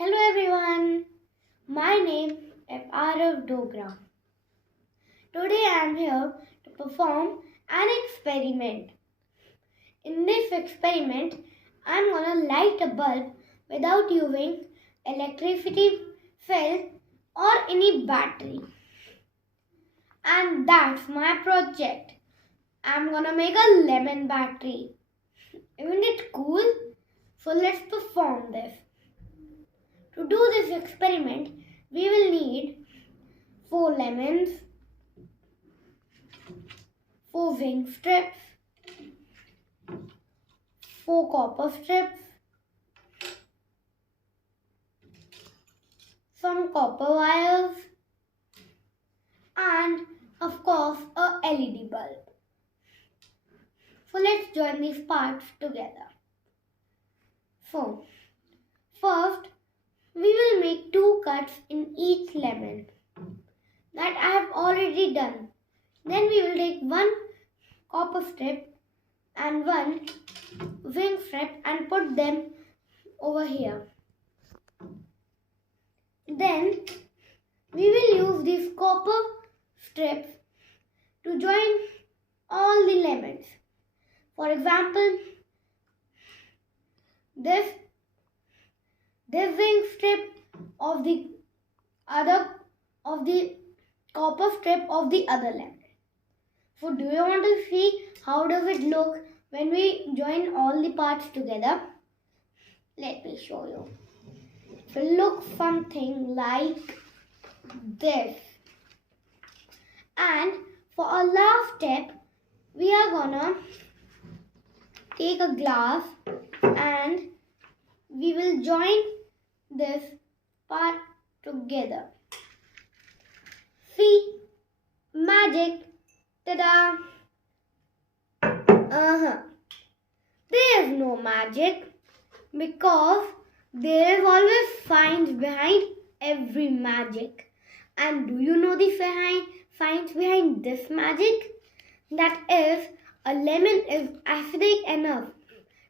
Hello everyone, my name is Aarav Dogra. Today I am here to perform an experiment. In this experiment, I am gonna light a bulb without using electricity, cell or any battery. And that's my project. I am gonna make a lemon battery. Isn't it cool? So let's perform this. To do this experiment, we will need 4 lemons, 4 zinc strips, 4 copper strips, some copper wires, and of course a LED bulb. So let's join these parts together. So, first we will make 2 cuts in each lemon. That I have already done. Then we will take 1 copper strip and 1 zinc strip and put them over here. Then we will use these copper strips to join all the lemons. For example, this zinc strip of the copper strip of the other lemon. So do you want to see how does it look when we join all the parts together? Let me show you. It will look something like this. And for our last step, we are gonna take a glass and we will join this part together. See? Magic! Ta-da! There is no magic because there is always science behind every magic. And do you know the science behind this magic? That is, a lemon is acidic enough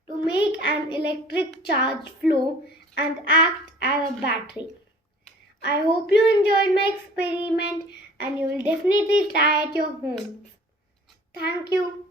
to make an electric charge flow and act as a battery. I hope you enjoyed my experiment and you will definitely try at your home. Thank you.